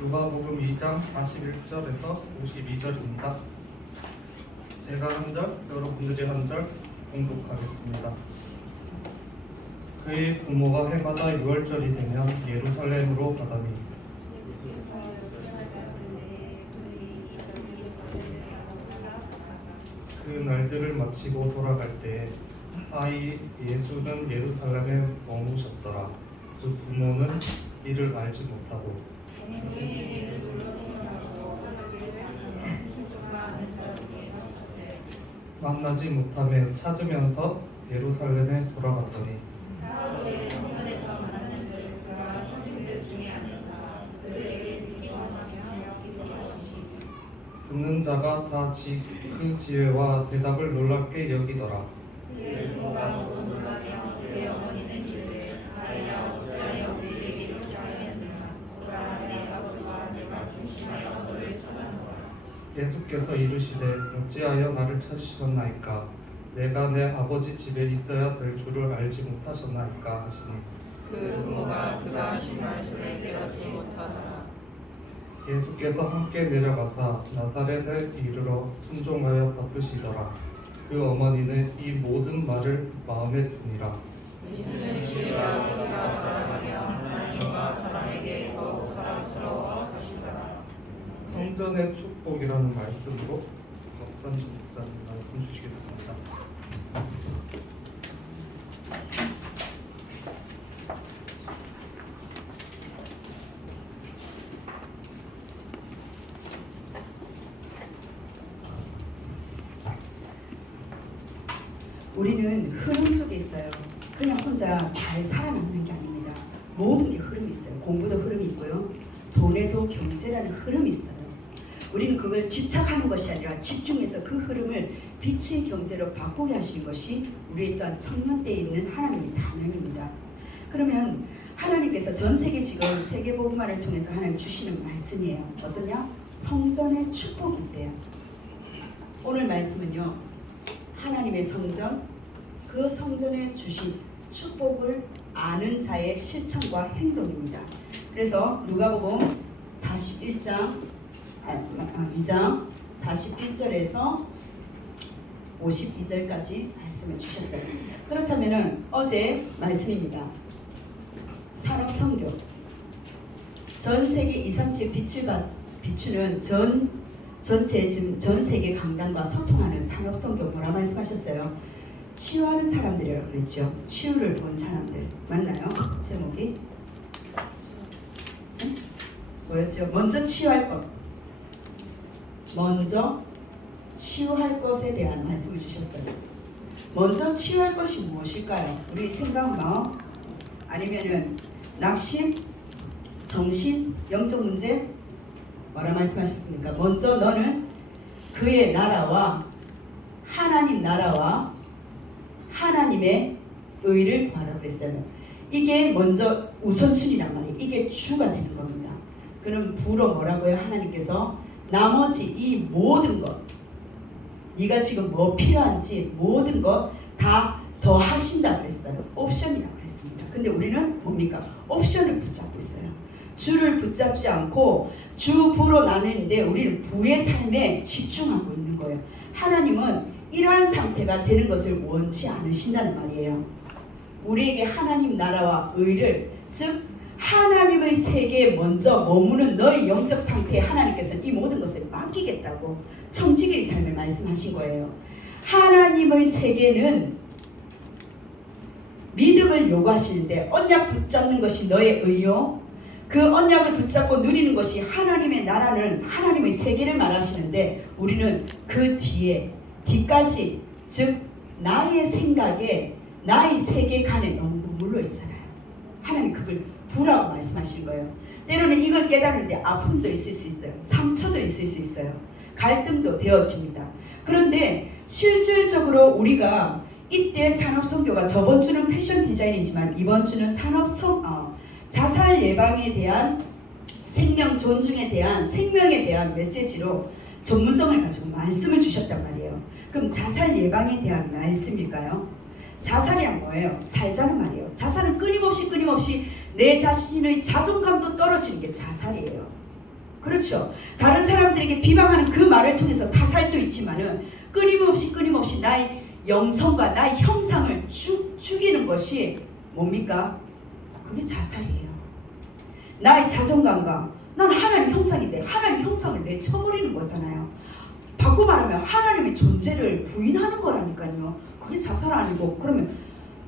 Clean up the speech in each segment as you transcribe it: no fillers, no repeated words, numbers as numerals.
누가복음 2장 41절에서 52절입니다. 제가 한 절, 여러분들이 한 절 공독하겠습니다. 그의 부모가 해마다 6월절이 되면 예루살렘으로 가더니 그 날들을 마치고 돌아갈 때에 아이 예수는 예루살렘에 머무셨더라. 그 부모는 이를 알지 못하고 만나지 못하며 찾으면서 예루살렘에 돌아갔더니 듣는 자가 다 그 지혜와 대답을 놀랍게 여기더라. 예수께서 이르시되 어찌하여 나를 찾으셨나이까? 내가 내 아버지 집에 있어야 될 줄을 알지 못하셨나이까 하시니 그 부모가 그가 하신 말씀을 깨닫지 못하더라. 예수께서 함께 내려가사 나사렛에 이르러 순종하여 받으시더라. 그 어머니는 이 모든 말을 마음에 두니라. 이는 주와 그가 자라가며 하나님과 사람에게 더욱 사랑스러워 하시더라. 성전의 축복이라는 말씀으로 박산주 목사님 말씀 주시겠습니다. 우리는 흐름 속에 있어요. 그냥 혼자 잘 살아남는 게 아닙니다. 모든 게 흐름이 있어요. 공부도 흐름이 있고요. 돈에도 경제라는 흐름이 있어요. 우리는 그걸 집착하는 것이 아니라 집중해서 그 흐름을 빛의 경제로 바꾸게 하시는 것이 우리의 또한 청년대에 있는 하나님의 사명입니다. 그러면 하나님께서 전 세계 지금 세계복음화를 통해서 하나님 주시는 말씀이에요. 어떠냐? 성전의 축복이 있대요. 오늘 말씀은요, 하나님의 성전, 그 성전에 주신 축복을 아는 자의 실천과 행동입니다. 그래서 누가복음 2장 41절에서 52절까지 말씀을 주셨어요. 그렇다면 어제 말씀입니다. 산업선교, 전 세계 2, 3층 빛을 비추는 전체 지금 전 세계 강단과 소통하는 산업선교 뭐라 말씀하셨어요? 치유하는 사람들이라고 그랬죠. 치유를 본 사람들 맞나요? 제목이 뭐였죠? 먼저 치유할 것, 먼저 치유할 것에 대한 말씀을 주셨어요. 먼저 치유할 것이 무엇일까요? 우리 생각, 마음, 아니면은 낙심, 정신, 영적 문제? 뭐라 말씀하셨습니까? 먼저 너는 그의 나라와 하나님 나라와 하나님의 의를 구하라고 그랬어요. 이게 먼저 우선순위란 말이에요. 이게 주가 되는 겁니다. 그럼 부로 뭐라고요? 하나님께서 나머지 이 모든 것, 네가 지금 뭐 필요한지 모든 것 다 더 하신다 그랬어요. 옵션이라고 그랬습니다. 근데 우리는 뭡니까? 옵션을 붙잡고 있어요. 주를 붙잡지 않고 주부로 나누는데 우리는 부의 삶에 집중하고 있는 거예요. 하나님은 이러한 상태가 되는 것을 원치 않으신다는 말이에요. 우리에게 하나님 나라와 의를, 즉 하나님의 세계에 먼저 머무는 너의 영적 상태에 하나님께서는 이 모든 것을 맡기겠다고 청지기의 삶을 말씀하신 거예요. 하나님의 세계는 믿음을 요구하시는데 언약 붙잡는 것이 너의 의요, 그 언약을 붙잡고 누리는 것이 하나님의 나라는 하나님의 세계를 말하시는데 우리는 그 뒤까지, 즉 나의 생각에 나의 세계관에 너무 머물러 있잖아요. 하나님 그걸 부라고 말씀하신 거예요. 때로는 이걸 깨달는데 아픔도 있을 수 있어요. 상처도 있을 수 있어요. 갈등도 되어집니다. 그런데 실질적으로 우리가 이때 산업선교가, 저번 주는 패션 디자인이지만 이번 주는 자살 예방에 대한, 생명 존중에 대한, 생명에 대한 메시지로 전문성을 가지고 말씀을 주셨단 말이에요. 그럼 자살 예방에 대한 말씀일까요? 자살이란 뭐예요? 살자는 말이에요. 자살은 끊임없이 내 자신의 자존감도 떨어지는 게 자살이에요. 그렇죠. 다른 사람들에게 비방하는 그 말을 통해서 타살도 있지만은 끊임없이 나의 영성과 나의 형상을 죽이는 것이 뭡니까? 그게 자살이에요. 나의 자존감과 난 하나님 형상인데 하나님 형상을 내쳐버리는 거잖아요. 바꿔 말하면 하나님의 존재를 부인하는 거라니까요. 그게 자살 아니고, 그러면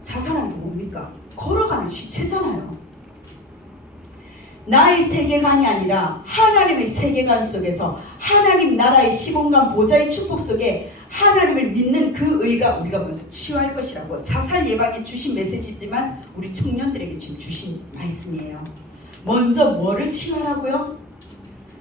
자살하는 게 뭡니까? 걸어가는 시체잖아요. 나의 세계관이 아니라 하나님의 세계관 속에서 하나님 나라의 시공간 보좌의 축복 속에 하나님을 믿는 그 의가 우리가 먼저 치유할 것이라고 자살 예방에 주신 메시지지만 우리 청년들에게 지금 주신 말씀이에요. 먼저 뭐를 치유하라고요?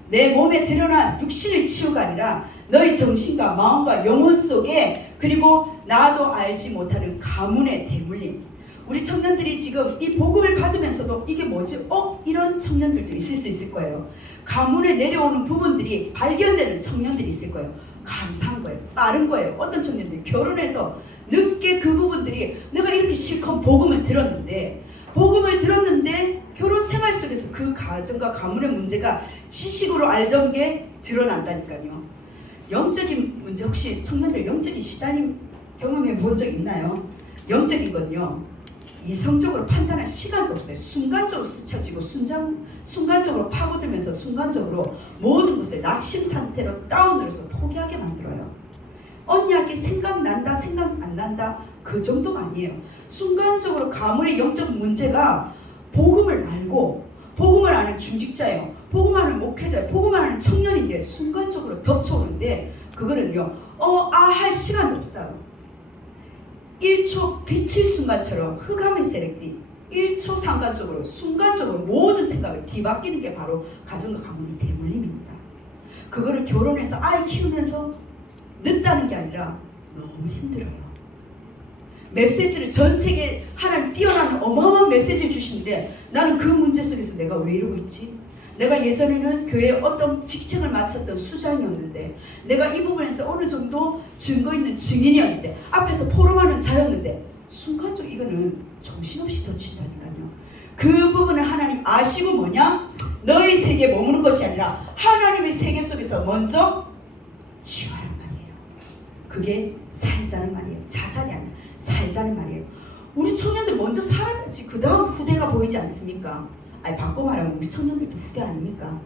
내 몸에 드러난 육신의 치유가 아니라 너희 정신과 마음과 영혼 속에, 그리고 나도 알지 못하는 가문의 대물림. 우리 청년들이 지금 이 복음을 받으면서도 이게 뭐지? 이런 청년들도 있을 수 있을 거예요. 가문에 내려오는 부분들이 발견되는 청년들이 있을 거예요. 감사한 거예요. 빠른 거예요. 어떤 청년들이 결혼해서 늦게 그 부분들이, 내가 이렇게 실컷 복음을 들었는데 결혼 생활 속에서 그 가정과 가문의 문제가 지식으로 알던 게 드러난다니까요. 영적인 문제, 혹시 청년들 영적인 시달림 경험해 본 적 있나요? 영적인 건요, 이성적으로 판단할 시간도 없어요. 순간적으로 스쳐지고 순간적으로 파고들면서 순간적으로 모든 것을 낙심 상태로 다운으로서 포기하게 만들어요. 언니에게 생각난다 생각 안 난다 그 정도가 아니에요. 순간적으로 가문의 영적 문제가 복음을 알고, 복음을 아는 중직자예요. 복음을 아는 목회자예요. 복음을 아는 청년인데 순간적으로 덮쳐오는데 그거는요 할 시간도 없어요. 1초 빛의 순간처럼 흑암의 세력들이 1초 상관적으로 순간적으로 모든 생각을 뒤바뀌는 게 바로 가정과 가문의 대물림입니다. 그거를 결혼해서 아이 키우면서 늦다는 게 아니라 너무 힘들어요. 메시지를 전 세계에 하나님 뛰어난 어마어마한 메시지를 주시는데 나는 그 문제 속에서 내가 왜 이러고 있지? 내가 예전에는 교회에 어떤 직책을 맡았던 수장이었는데, 내가 이 부분에서 어느 정도 증거 있는 증인이었는데, 앞에서 포럼하는 자였는데 순간적으로 이거는 정신없이 덮친다니까요. 그 부분을 하나님 아시고 뭐냐? 너희 세계에 머무는 것이 아니라 하나님의 세계 속에서 먼저 치유하란 말이에요. 그게 살자는 말이에요. 자살이 아니라 살자는 말이에요. 우리 청년들 먼저 살아야지 그 다음 후대가 보이지 않습니까? 바꿔 말하면 우리 청년들도 후대 아닙니까?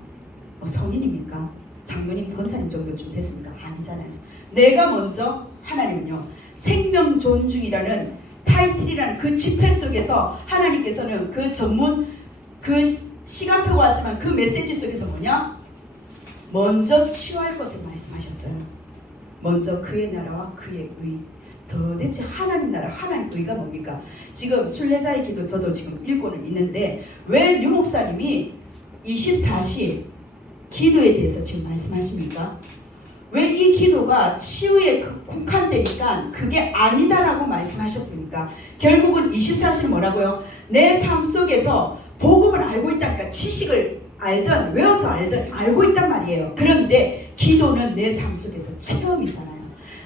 성인입니까? 장로님, 권사님 정도쯤 됐습니까? 아니잖아요. 내가 먼저, 하나님은요 생명 존중이라는 타이틀이라는 그 집회 속에서 하나님께서는 그 전문 그 시간표가 왔지만 그 메시지 속에서 뭐냐? 먼저 치유할 것을 말씀하셨어요. 먼저 그의 나라와 그의 의. 도대체 하나님 나라, 하나님 의가 뭡니까? 지금 순례자의 기도 저도 지금 읽고는 있는데 왜 류 목사님이 24시 기도에 대해서 지금 말씀하십니까? 왜 이 기도가 치유에 국한되니까 그게 아니다라고 말씀하셨습니까? 결국은 24시는 뭐라고요? 내 삶 속에서 복음을 알고 있다니까, 지식을 알든 외워서 알든 알고 있단 말이에요. 그런데 기도는 내 삶 속에서 체험이잖아요.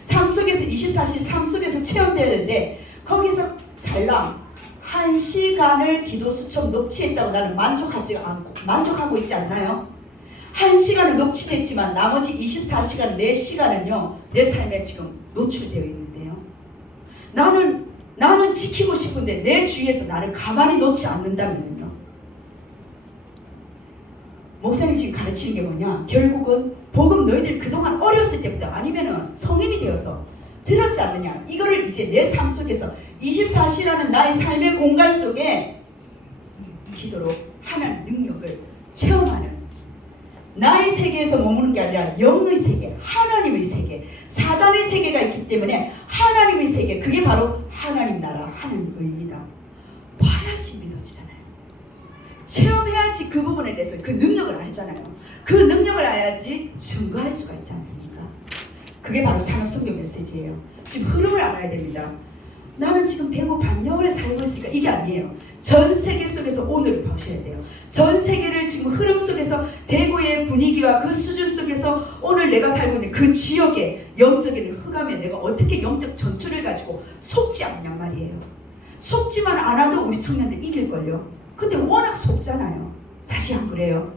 삶 속에서 24시 삶 속에서 체험되는데 거기서 잘랑 1시간을 기도 수첩 녹취했다고 나는 만족하고 있지 않나요? 1시간은 녹취됐지만 나머지 24시간 내 시간은요 내 삶에 지금 노출되어 있는데요. 나는 지키고 싶은데 내 주위에서 나를 가만히 놓지 않는다면요, 목사님 지금 가르치는 게 뭐냐? 결국은 복음 너희들 그동안 어렸을 때부터 아니면은 성인이 되어서 들었지 않느냐? 이거를 이제 내 삶 속에서 24시라는 나의 삶의 공간 속에 기도로 하나님 능력을 체험하는, 나의 세계에서 머무는 게 아니라 영의 세계, 하나님의 세계, 사단의 세계가 있기 때문에 하나님의 세계, 그게 바로 하나님 나라, 하나님 의입니다. 봐야지 믿어지잖아요. 체험해야지 그 부분에 대해서 그 능력을 알잖아요. 그 능력을 알아야지 증거할 수가 있지 않습니까? 그게 바로 산업성경 메시지예요. 지금 흐름을 알아야 됩니다. 나는 지금 대구 반영원에 살고 있으니까 이게 아니에요. 전 세계 속에서 오늘을 보셔야 돼요. 전 세계를 지금 흐름 속에서 대구의 분위기와 그 수준 속에서 오늘 내가 살고 있는 그 지역의 영적인 흑암에 내가 어떻게 영적 전투를 가지고 속지 않냔 말이에요. 속지만 않아도 우리 청년들 이길걸요. 근데 워낙 속잖아요. 사실 안 그래요?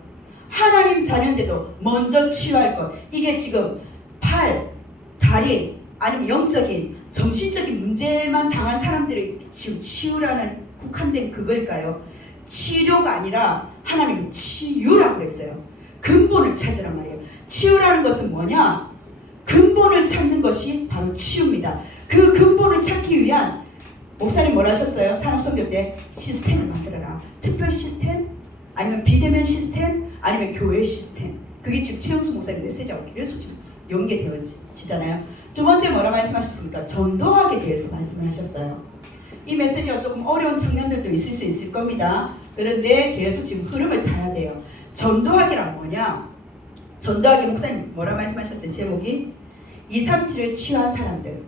하나님 자녀인데도 먼저 치유할 것. 이게 지금 팔, 다리 아니면 영적인 정신적인 문제만 당한 사람들이 지금 치유라는 국한된 그걸까요? 치료가 아니라 하나님 치유라고 그랬어요. 근본을 찾으란 말이에요. 치유라는 것은 뭐냐? 근본을 찾는 것이 바로 치유입니다. 그 근본을 찾기 위한 목사님 뭐라 하셨어요? 산업선교 때 시스템을 만들어라. 특별 시스템? 아니면 비대면 시스템? 아니면 교회 시스템? 그게 지금 최영수 목사님 메시지하고 계속 지금 연계되어지잖아요. 두 번째 뭐라 말씀하셨습니까? 전도학에 대해서 말씀을 하셨어요. 이 메시지가 조금 어려운 청년들도 있을 수 있을 겁니다. 그런데 계속 지금 흐름을 타야 돼요. 전도학이란 뭐냐? 전도학의 목사님 뭐라 말씀하셨어요? 제목이 237을 치유한 사람들.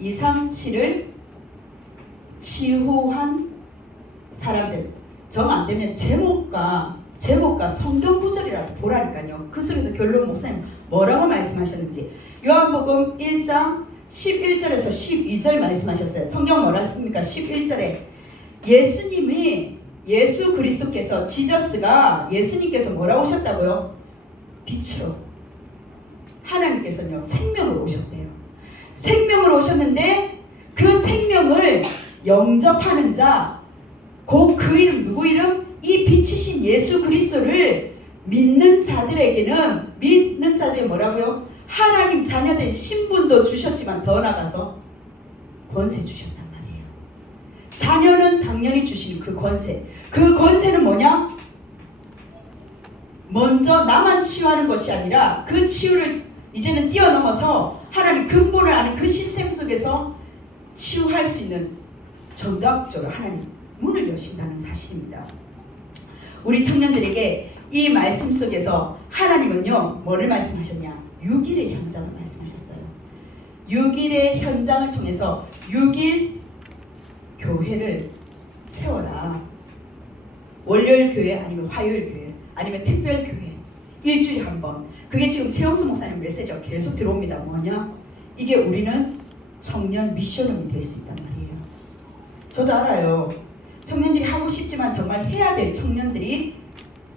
237을 치유한 사람들. 정 안 되면 제목과 성경 구절이라도 보라니까요. 그 속에서 결론 목사님 뭐라고 말씀하셨는지. 요한복음 1장 11절에서 12절 말씀하셨어요. 성경 뭐라 했습니까? 11절에 예수 그리스도께서 지저스가 예수님께서 뭐라고 오셨다고요? 빛으로. 하나님께서는요 생명으로 오셨대요. 생명으로 오셨는데 그 생명을 영접하는 자, 곧 그 이름 누구 이름? 이 빛이신 예수 그리스도를 믿는 자들에게 뭐라고요? 하나님 자녀된 신분도 주셨지만 더 나아가서 권세 주셨단 말이에요. 자녀는 당연히 주시는 그 권세. 그 권세는 뭐냐? 먼저 나만 치유하는 것이 아니라 그 치유를 이제는 뛰어넘어서 하나님 근본을 아는 그 시스템 속에서 치유할 수 있는 전도학적으로 하나님 문을 여신다는 사실입니다. 우리 청년들에게 이 말씀 속에서 하나님은요 뭐를 말씀하셨냐? 6일의 현장을 말씀하셨어요. 6일의 현장을 통해서 6일 교회를 세워라. 월요일 교회 아니면 화요일 교회 아니면 특별 교회 일주일에 한 번. 그게 지금 최영수 목사님 메시지가 계속 들어옵니다. 뭐냐? 이게 우리는 청년 미션홈이 될 수 있단 말이에요. 저도 알아요. 청년들이 하고 싶지만 정말 해야 될 청년들이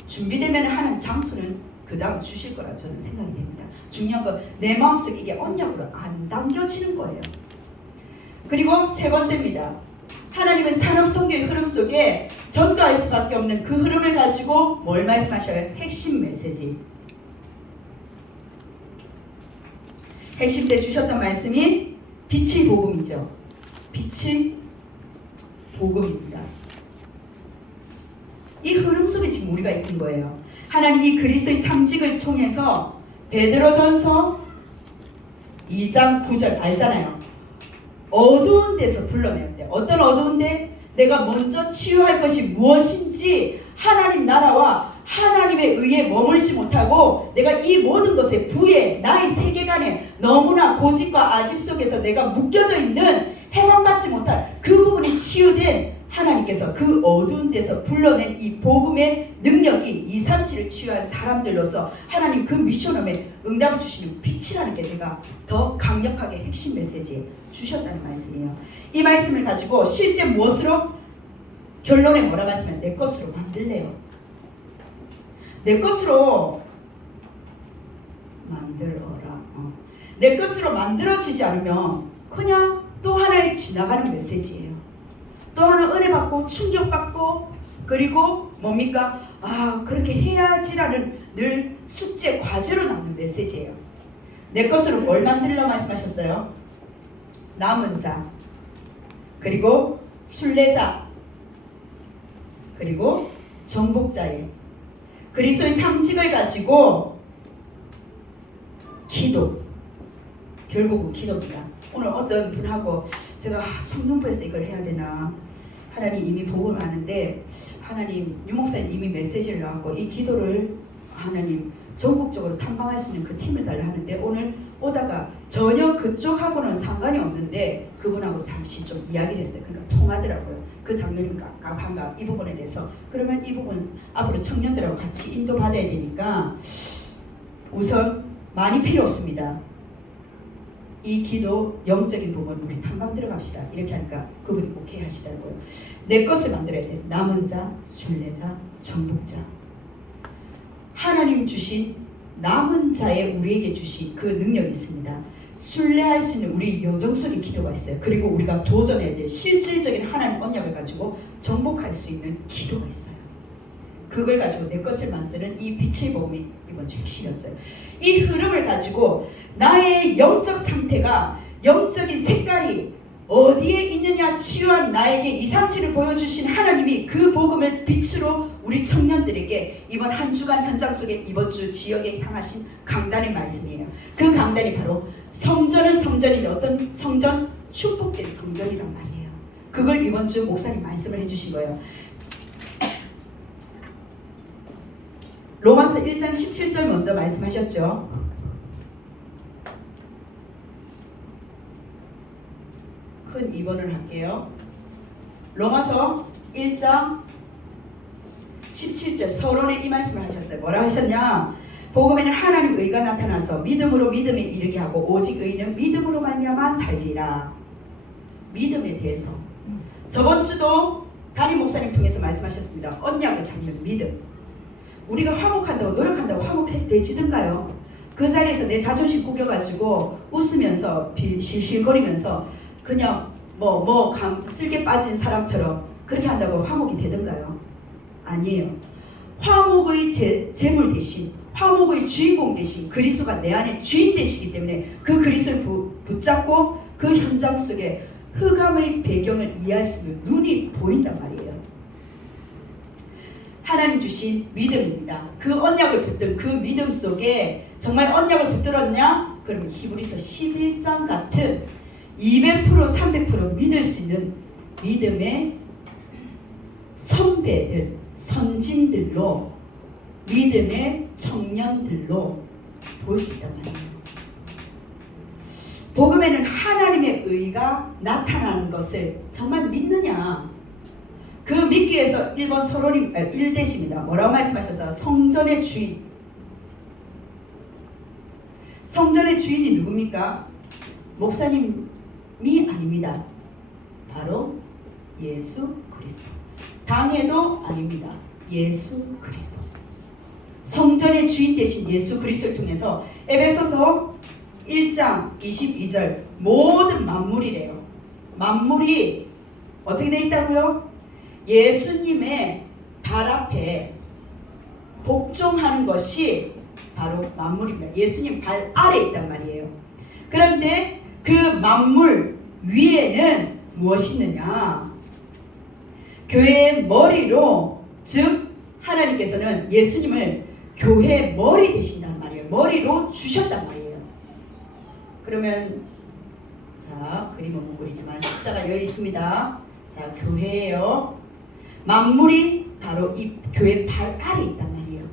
준비되면 하는 장소는 그 다음 주실 거라 저는 생각이 됩니다. 중요한 건 내 마음속에 이게 언약으로 안 당겨지는 거예요. 그리고 세 번째입니다. 하나님은 산업선교의 흐름 속에 전도할 수밖에 없는 그 흐름을 가지고 뭘 말씀하셔요? 핵심 메시지. 핵심 때 주셨던 말씀이 빛의 복음이죠. 빛의 복음입니다. 이 흐름 속에 지금 우리가 있는 거예요. 하나님 이 그리스도의 삼직을 통해서 베드로전서 2장 9절 알잖아요. 어두운 데서 불러내었대. 어떤 어두운 데? 내가 먼저 치유할 것이 무엇인지 하나님 나라와 하나님의 의에 머물지 못하고 내가 이 모든 것에 부에 나의 세계관에 너무나 고집과 아집 속에서 내가 묶여져 있는 해방받지 못한 그 부분이 치유된 하나님께서 그 어두운 데서 불러낸 이 복음의 능력이 237을 치유한 사람들로서 하나님 그 미션홈에 응답을 주시는 빛이라는 게 내가 더 강력하게 핵심 메시지 주셨다는 말씀이에요. 이 말씀을 가지고 실제 무엇으로 결론에 뭐라 말씀하면 내 것으로 만들래요. 내 것으로 만들어라. 내 것으로 만들어지지 않으면 그냥 또 하나의 지나가는 메시지예요. 또 하나 은혜 받고 충격받고 그리고 뭡니까? 아 그렇게 해야지라는 늘 숙제 과제로 남는 메시지예요. 내 것으로 뭘 만들라 말씀하셨어요? 남은 자 그리고 순례자 그리고 정복자예요. 그리스도의 삼직을 가지고 기도 결국은 기도입니다. 오늘 어떤 분하고 제가 청년부에서 이걸 해야 되나 하나님 이미 복음을 아는데 하나님 유목사님 이미 메시지를 나왔고 이 기도를 하나님 전국적으로 탐방할 수 있는 그 팀을 달라 하는데 오늘 오다가 전혀 그쪽하고는 상관이 없는데 그분하고 잠시 좀 이야기를 했어요. 그러니까 통하더라고요. 그 장면이 깜깜한가 이 부분에 대해서 그러면 이 부분 앞으로 청년들하고 같이 인도받아야 되니까 우선 많이 필요 없습니다. 이 기도 영적인 부분 우리 탐방 들어갑시다. 이렇게 하니까 그분이 오케이 하시더라고요. 내 것을 만들어야 돼. 남은 자, 순례자, 정복자. 하나님 주신 남은 자의 우리에게 주신 그 능력이 있습니다. 순례할 수 있는 우리 여정 속에 기도가 있어요. 그리고 우리가 도전해야 될 실질적인 하나님 언약을 가지고 정복할 수 있는 기도가 있어요. 그걸 가지고 내 것을 만드는 이 빛의 복음이 이번 주 핵심이었어요. 이 흐름을 가지고 나의 영적 상태가, 영적인 색깔이 어디에 있느냐, 치유한 나에게 이상치를 보여주신 하나님이 그 복음을 빛으로 우리 청년들에게 이번 한 주간 현장 속에 이번 주 지역에 향하신 강단의 말씀이에요. 그 강단이 바로 성전은 성전인데 어떤 성전? 축복된 성전이란 말이에요. 그걸 이번 주 목사님 말씀을 해주신 거예요. 로마서 1장 17절 먼저 말씀하셨죠. 큰 2번을 할게요. 로마서 1장 17절 서론에 이 말씀을 하셨어요. 뭐라 하셨냐? 복음에는 하나님 의가 나타나서 믿음으로 믿음에 이르게 하고 오직 의는 믿음으로 말미암아 살리라. 믿음에 대해서 저번 주도 담임 목사님 통해서 말씀하셨습니다. 언약을 잡는 믿음. 우리가 화목한다고 노력한다고 화목되지든가요? 그 자리에서 내 자존심 구겨가지고 웃으면서 실실거리면서 그냥 쓸개 빠진 사람처럼 그렇게 한다고 화목이 되든가요? 아니에요. 화목의 제물 대신, 화목의 주인공 대신 그리스도가 내 안에 주인 되시기 때문에 그 그리스도를 붙잡고 그 현장 속에 흑암의 배경을 이해할 수 있는 눈이 보인단 말이에요. 하나님 주신 믿음입니다. 그 언약을 붙든 그 믿음 속에 정말 언약을 붙들었냐? 그러면 히브리서 11장 같은 200% 300% 믿을 수 있는 믿음의 선배들, 선진들로, 믿음의 청년들로 볼 수 있단 말이에요. 복음에는 하나님의 의가 나타나는 것을 정말 믿느냐? 그 믿기 위해서 1번 서론이 1대십니다. 뭐라고 말씀하셨어요? 성전의 주인. 성전의 주인이 누굽니까? 목사님이 아닙니다. 바로 예수 그리스도. 당회도 아닙니다. 예수 그리스도. 성전의 주인 되신 예수 그리스도를 통해서 에베소서 1장 22절 모든 만물이래요. 만물이 어떻게 되어 있다고요? 예수님의 발 앞에 복종하는 것이 바로 만물입니다. 예수님 발 아래에 있단 말이에요. 그런데 그 만물 위에는 무엇이 있느냐? 교회의 머리로, 즉 하나님께서는 예수님을 교회의 머리 되신단 말이에요. 머리로 주셨단 말이에요. 그러면 자, 그림은 못 그리지만 십자가 여기 있습니다. 자, 교회예요. 만물이 바로 이 교회 발 아래에 있단 말이에요.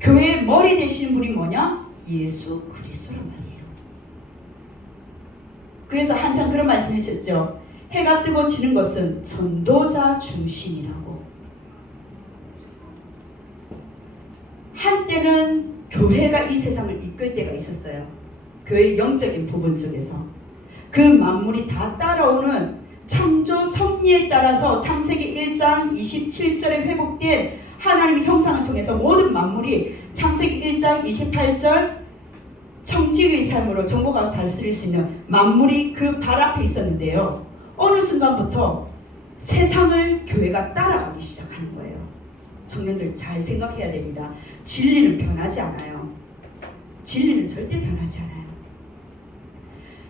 교회의 머리 되시는 분이 뭐냐? 예수 그리스도란 말이에요. 그래서 한참 그런 말씀 하셨죠. 해가 뜨고 지는 것은 전도자 중심이라고. 한때는 교회가 이 세상을 이끌 때가 있었어요. 교회의 영적인 부분 속에서 그 만물이 다 따라오는 창조 섭리에 따라서 창세기 1장 27절에 회복된 하나님의 형상을 통해서 모든 만물이 창세기 1장 28절 청지의 삶으로 정복하고 다스릴 수 있는 만물이 그 발 앞에 있었는데요. 어느 순간부터 세상을 교회가 따라가기 시작하는 거예요. 청년들 잘 생각해야 됩니다. 진리는 변하지 않아요. 진리는 절대 변하지 않아요.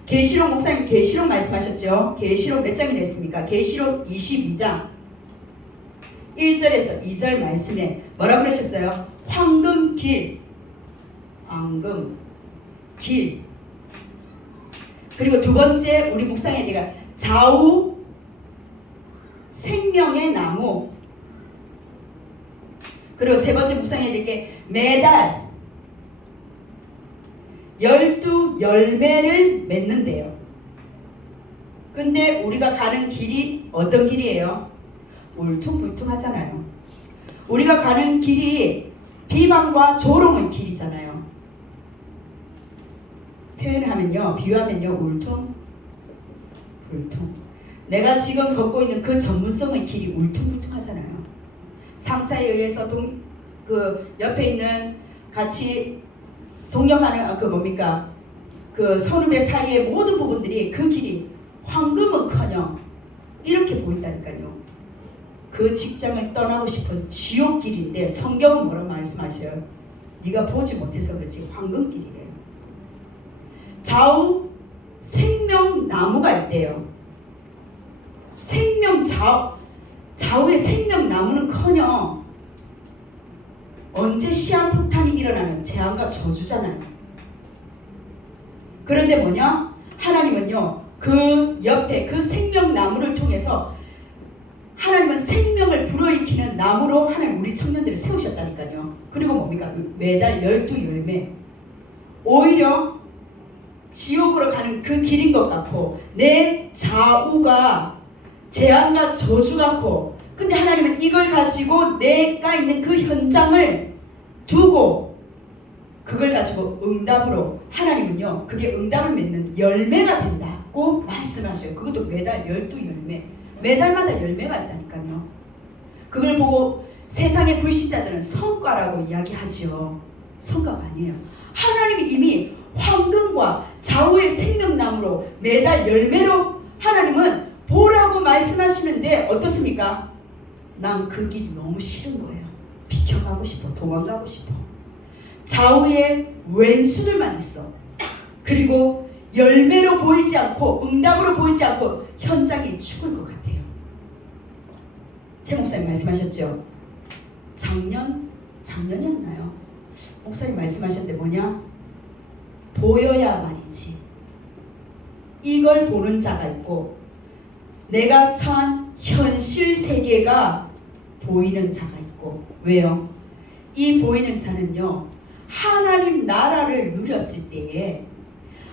계시록 목사님 계시록 말씀하셨죠. 계시록 몇 장이 됐습니까? 계시록 22장 1절에서 2절 말씀에 뭐라고 그러셨어요? 황금길, 황금길. 그리고 두 번째 우리 묵상해야 되가 좌우 생명의 나무. 그리고 세 번째 묵상해야 될 게 매달 12열매를 맺는데요. 근데 우리가 가는 길이 어떤 길이에요? 울퉁불퉁하잖아요. 우리가 가는 길이 비방과 조롱의 길이잖아요. 표현을 하면요, 비유하면요, 울퉁불퉁. 내가 지금 걷고 있는 그 전문성의 길이 울퉁불퉁하잖아요. 상사에 의해서 그 옆에 있는 같이 동역하는 그 선후배 사이의 모든 부분들이 그 길이 황금은커녕 이렇게 보인다니까요. 그 직장을 떠나고 싶은 지옥길인데 성경은 뭐라고 말씀하셔요? 네가 보지 못해서 그렇지 황금길이래요. 좌우 생명나무가 있대요. 좌우의 생명나무는커녕 언제 시한폭탄이 일어나는 재앙과 저주잖아요. 그런데 뭐냐? 하나님은요 그 옆에 그 생명나무를 통해서 하나님은 생명을 불어일으키는 나무로 하나님 우리 청년들을 세우셨다니까요. 그리고 뭡니까? 매달 12열매. 오히려 지옥으로 가는 그 길인 것 같고 내 좌우가 재앙과 저주 같고, 근데 하나님은 이걸 가지고 내가 있는 그 현장을 두고 그걸 가지고 응답으로 하나님은요 그게 응답을 맺는 열매가 된다고 말씀하셔요. 그것도 매달 12열매, 매달마다 열매가 있다니까요. 그걸 보고 세상의 불신자들은 성과라고 이야기하지요. 성과가 아니에요. 하나님이 이미 황금과 좌우의 생명나무로 매달 열매로 하나님은 보라고 말씀하시는데 어떻습니까? 난 그 길이 너무 싫은 거예요. 비켜가고 싶어. 도망가고 싶어. 좌우에 왼수들만 있어. 그리고 열매로 보이지 않고 응답으로 보이지 않고 현장이 죽을 것 같아요. 최 목사님 말씀하셨죠? 작년이었나요? 목사님 말씀하셨는데 뭐냐? 보여야 말이지. 이걸 보는 자가 있고 내가 처한 현실 세계가 보이는 자가 있고. 왜요? 이 보이는 자는요 하나님 나라를 누렸을 때에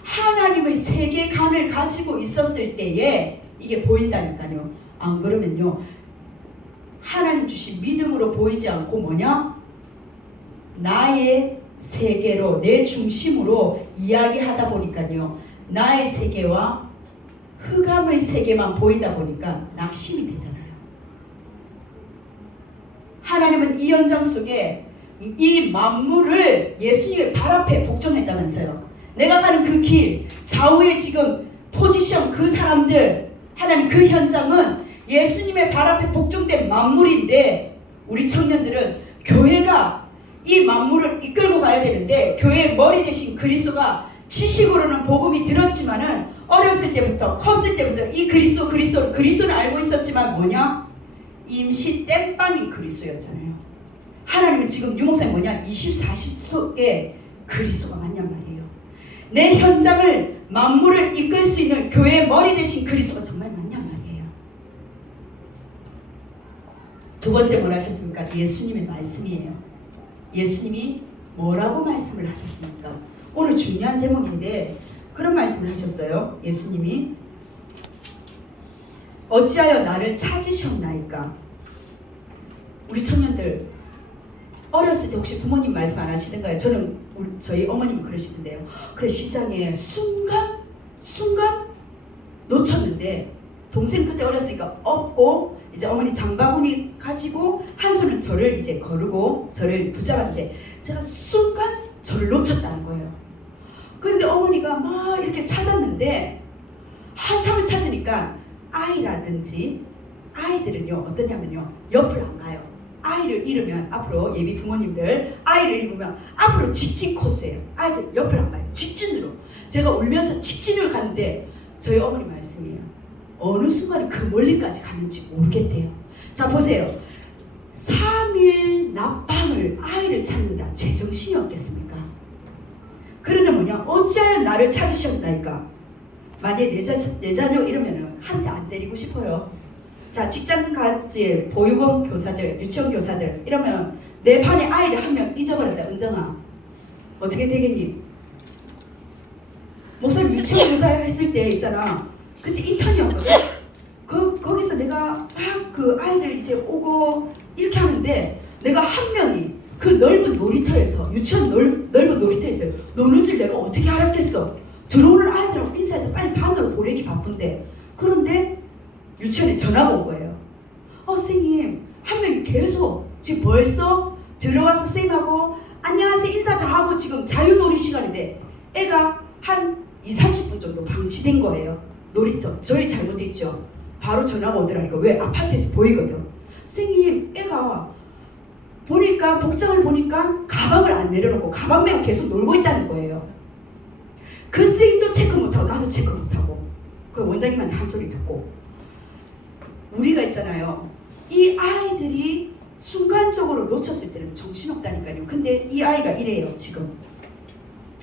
하나님의 세계관을 가지고 있었을 때에 이게 보인다니까요. 안 그러면요 하나님 주신 믿음으로 보이지 않고 뭐냐? 나의 세계로 내 중심으로 이야기하다 보니까요 나의 세계와 흑암의 세계만 보이다 보니까 낙심이 되잖아요. 하나님은 이 현장 속에 이 만물을 예수님의 발 앞에 복종했다면서요. 내가 가는 그 길, 좌우에 지금 포지션 그 사람들, 하나님 그 현장은 예수님의 발 앞에 복종된 만물인데 우리 청년들은 교회가 이 만물을 이끌고 가야 되는데 교회의 머리 대신 그리스도가 지식으로는 복음이 들었지만은 어렸을 때부터 컸을 때부터 이 그리스도를 알고 있었지만 뭐냐? 임시 땜빵인 그리스도였잖아요. 하나님은 지금 유목사님 뭐냐? 24시 속에 그리스도가 맞냔 말이에요. 내 현장을 만물을 이끌 수 있는 교회의 머리 대신 그리스도가 정말 맞냔 말이에요. 두 번째 뭘 하셨습니까? 예수님의 말씀이에요. 예수님이 뭐라고 말씀을 하셨습니까? 오늘 중요한 대목인데 그런 말씀을 하셨어요. 예수님이 어찌하여 나를 찾으셨나이까? 우리 청년들 어렸을 때 혹시 부모님 말씀 안 하시던가요? 저희 어머님은 그러시던데요. 그래 시장에 순간 놓쳤는데 동생 그때 어렸으니까 없고 이제 어머니 장바구니 가지고 한 손은 저를 이제 거르고 저를 붙잡았는데 제가 순간 저를 놓쳤다는 거예요. 그런데 어머니가 막 이렇게 찾았는데 한참을 찾으니까 아이라든지 아이들은요 어떠냐면요 옆을 안 가요. 아이를 잃으면 앞으로 예비 부모님들 아이를 잃으면 앞으로 직진 코스예요. 아이들 옆을 안 가요. 직진으로. 제가 울면서 직진으로 갔는데 저희 어머니 말씀이에요. 어느 순간에 그 멀리까지 갔는지 모르겠대요. 자 보세요. 3일 낮밤을 아이를 찾는다. 제정신이 없겠습니까? 그런데 뭐냐? 어찌하여 나를 찾으셨나이까? 만약에 내 자녀 이러면은 한 대 안 때리고 싶어요. 자 직장까지 보육원 교사들, 유치원 교사들 이러면 내 반에 아이를 한 명 잊어버렸다. 은정아 어떻게 되겠니? 목사님 유치원 교사 했을 때 있잖아. 그때 인턴이었거든. 거기서 내가 막 그 아이들 이제 오고 이렇게 하는데 내가 한 명이 그 넓은 놀이터에서 유치원 넓은 놀이터에서 노는 줄 내가 어떻게 알았겠어. 들어오는 아이들하고 인사해서 빨리 반으로 보내기 바쁜데 그런데 유치원에 전화가 온 거예요. 선생님 한 명이 계속 지금 벌써 들어가서 쌤하고 안녕하세요 인사 다 하고 지금 자유놀이 시간인데 애가 한 20-30분 정도 방치된 거예요. 놀이터. 저희 잘못했죠. 바로 전화가 오더라니까. 왜? 아파트에서 보이거든. 선생님 애가 보니까 복장을 보니까 가방을 안 내려놓고 가방 메고 계속 놀고 있다는 거예요. 그 선생님도 체크 못하고 나도 체크 못하고 그 원장님한테 한 소리 듣고 우리가 있잖아요. 이 아이들이 순간적으로 놓쳤을 때는 정신없다니까요. 근데 이 아이가 이래요. 지금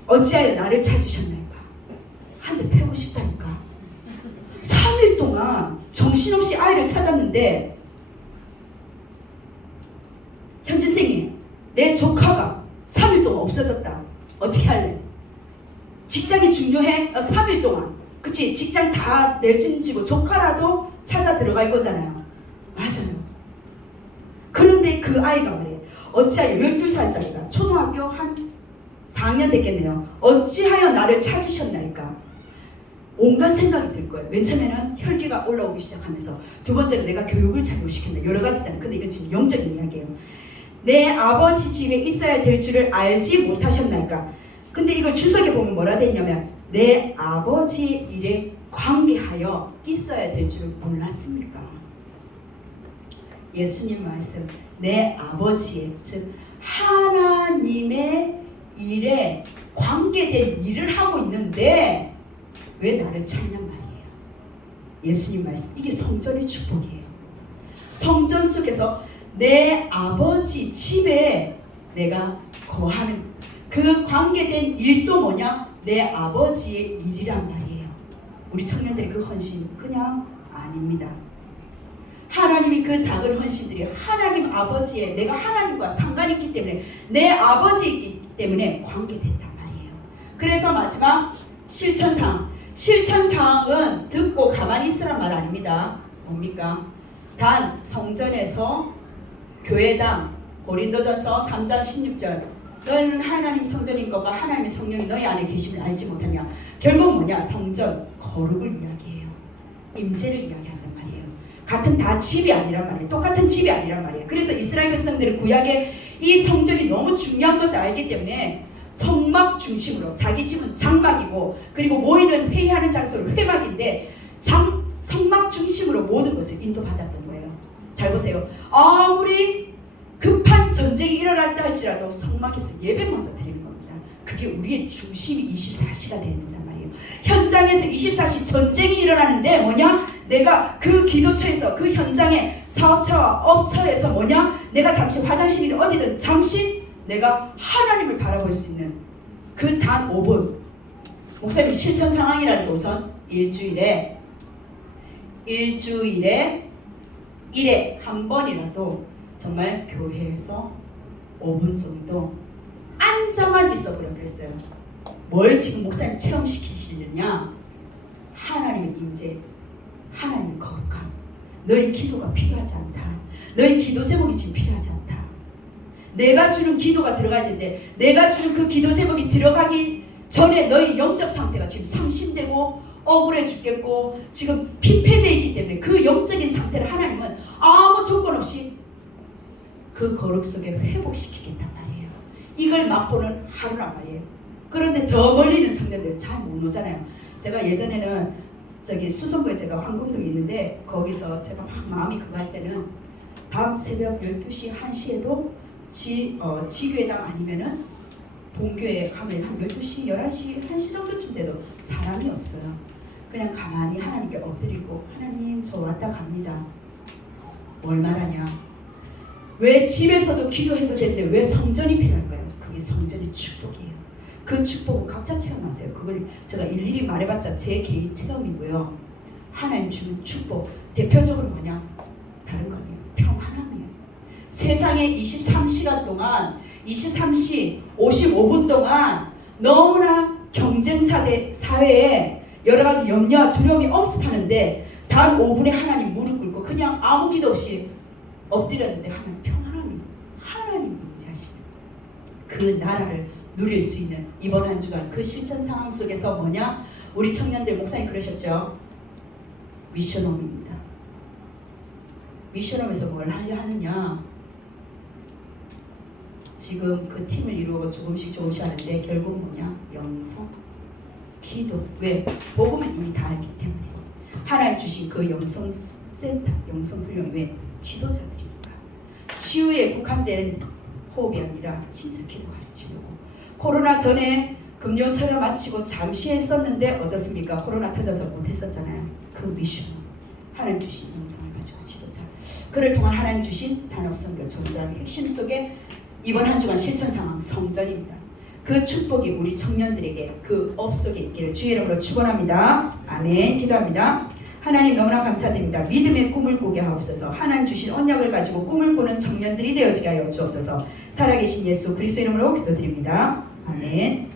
어찌하여 나를 찾으셨나이까. 한 대 패고 싶다니까. 3일 동안 정신없이 아이를 찾았는데 현진생이 내 조카가 3일 동안 없어졌다. 어떻게 할래? 직장이 중요해? 3일 동안. 그치? 직장 다 내진지고 조카라도 찾아 들어갈 거잖아요. 맞아요. 그런데 그 아이가 말이에요. 어찌하여 12살짜리가 초등학교 한 4학년 됐겠네요. 어찌하여 나를 찾으셨나이까. 온갖 생각이 들 거예요. 맨 처음에는 혈기가 올라오기 시작하면서 두 번째는 내가 교육을 잘못시켰나. 여러 가지잖아요. 근데 이건 지금 영적인 이야기예요. 내 아버지 집에 있어야 될 줄을 알지 못하셨나이까. 근데 이걸 주석에 보면 뭐라 돼 있냐면 내 아버지의 일에 관계하여 있어야 될 줄을 몰랐습니까? 예수님 말씀 내 아버지의 즉 하나님의 일에 관계된 일을 하고 있는데 왜 나를 찾냔 말이에요. 예수님 말씀 이게 성전의 축복이에요. 성전 속에서 내 아버지 집에 내가 거하는 그 관계된 일도 뭐냐? 내 아버지의 일이란 말이에요. 우리 청년들의 그 헌신 그냥 아닙니다. 하나님이 그 작은 헌신들이 하나님 아버지의 내가 하나님과 상관이 있기 때문에 내 아버지이기 때문에 관계됐단 말이에요. 그래서 마지막 실천사항은 듣고 가만히 있으란 말 아닙니다. 뭡니까? 단 성전에서 교회당 고린도전서 3장 16절 너는 하나님 성전인 것과 하나님의 성령이 너희 안에 계심을 알지 못하냐. 결국 뭐냐? 성전 거룩을 이야기해요. 임재를 이야기한단 말이에요. 같은 다 집이 아니란 말이에요. 똑같은 집이 아니란 말이에요. 그래서 이스라엘 백성들은 구약에 이 성전이 너무 중요한 것을 알기 때문에 성막 중심으로 자기 집은 장막이고 그리고 모이는 회의하는 장소는 회막인데 성막 중심으로 모든 것을 인도받았던 거예요. 잘 보세요. 아무리 급한 전쟁이 일어났다 할지라도 성막에서 예배 먼저 드리는 겁니다. 그게 우리의 중심이 24시가 되는 된단 말이에요. 현장에서 24시 전쟁이 일어나는데 뭐냐? 내가 그 기도처에서 그 현장에 사업처와 업처에서 뭐냐? 내가 잠시 화장실이든 어디든 잠시 내가 하나님을 바라볼 수 있는 그 단 5분 목사님 실천 상황이라는 거 우선 일주일에 1에 한 번이라도 정말 교회에서 5분 정도 앉아만 있어보라 그랬어요. 뭘 지금 목사님 체험시키시느냐? 하나님의 임재, 하나님의 거룩함. 너희 기도가 필요하지 않다. 너희 기도 제목이 지금 필요하지 않다. 내가 주는 기도가 들어가야 되는데 내가 주는 그 기도 제목이 들어가기 전에 너희 영적 상태가 지금 상심되고 억울해 죽겠고 지금 피폐되어 있기 때문에 그 영적인 상태를 하나님은 아무 조건 없이 그 거룩 속에 회복시키겠단 말이에요. 이걸 맛보는 하루란 말이에요. 그런데 저 멀리 있는 청년들 잘 못 오잖아요. 제가 예전에는 저기 수성구에 제가 황금동에 있는데 거기서 제가 막 마음이 그거 할 때는 밤 새벽 12시, 1시에도 지교회당 아니면은 본교회 하면 한 12시, 11시, 1시 정도쯤 돼도 사람이 없어요. 그냥 가만히 하나님께 엎드리고 하나님 저 왔다 갑니다. 뭘 말하냐? 왜 집에서도 기도해도 되는데 왜 성전이 필요할까요? 그게 성전의 축복이에요. 그 축복은 각자 체험하세요. 그걸 제가 일일이 말해봤자 제 개인 체험이고요. 하나님 주는 축복 대표적으로 뭐냐? 다른 거 아니에요. 평안함이에요. 세상에 23시간 동안 23시 55분 동안 너무나 경쟁 사회에 여러 가지 염려와 두려움이 엄습하는데 단 5분에 하나님 무릎 꿇고 그냥 아무 기도 없이 엎드렸는데 하나님 평안함이 하나님 임재하시는 그 나라를 누릴 수 있는 이번 한 주간 그 실천 상황 속에서 뭐냐? 우리 청년들 목사님 그러셨죠? 미션홈입니다. 미션홈에서 뭘 하려 하느냐? 지금 그 팀을 이루고 조금씩 하는데 결국 뭐냐? 영성, 기도. 왜? 복음은 이미 다 알기 때문에. 하나님 주신 그 영성 센터, 영성 훈련 왜? 지도자들이니까. 치유에 국한된 호흡이 아니라 진짜 기도 가르치고. 코로나 전에 금요 철야 마치고 잠시 했었는데 어떻습니까? 코로나 터져서 못했었잖아요. 그 미션. 하나님 주신 영성을 가지고 지도자. 그를 통한 하나님 주신 산업선교 전도의 핵심 속에 이번 한 주간 실천 상황 성전입니다. 그 축복이 우리 청년들에게 그 업 속에 있기를 주의 이름으로 축원합니다. 아멘. 기도합니다. 하나님 너무나 감사드립니다. 믿음의 꿈을 꾸게 하옵소서. 하나님 주신 언약을 가지고 꿈을 꾸는 청년들이 되어지게 하여 주옵소서. 살아계신 예수 그리스도 이름으로 기도드립니다. 아멘.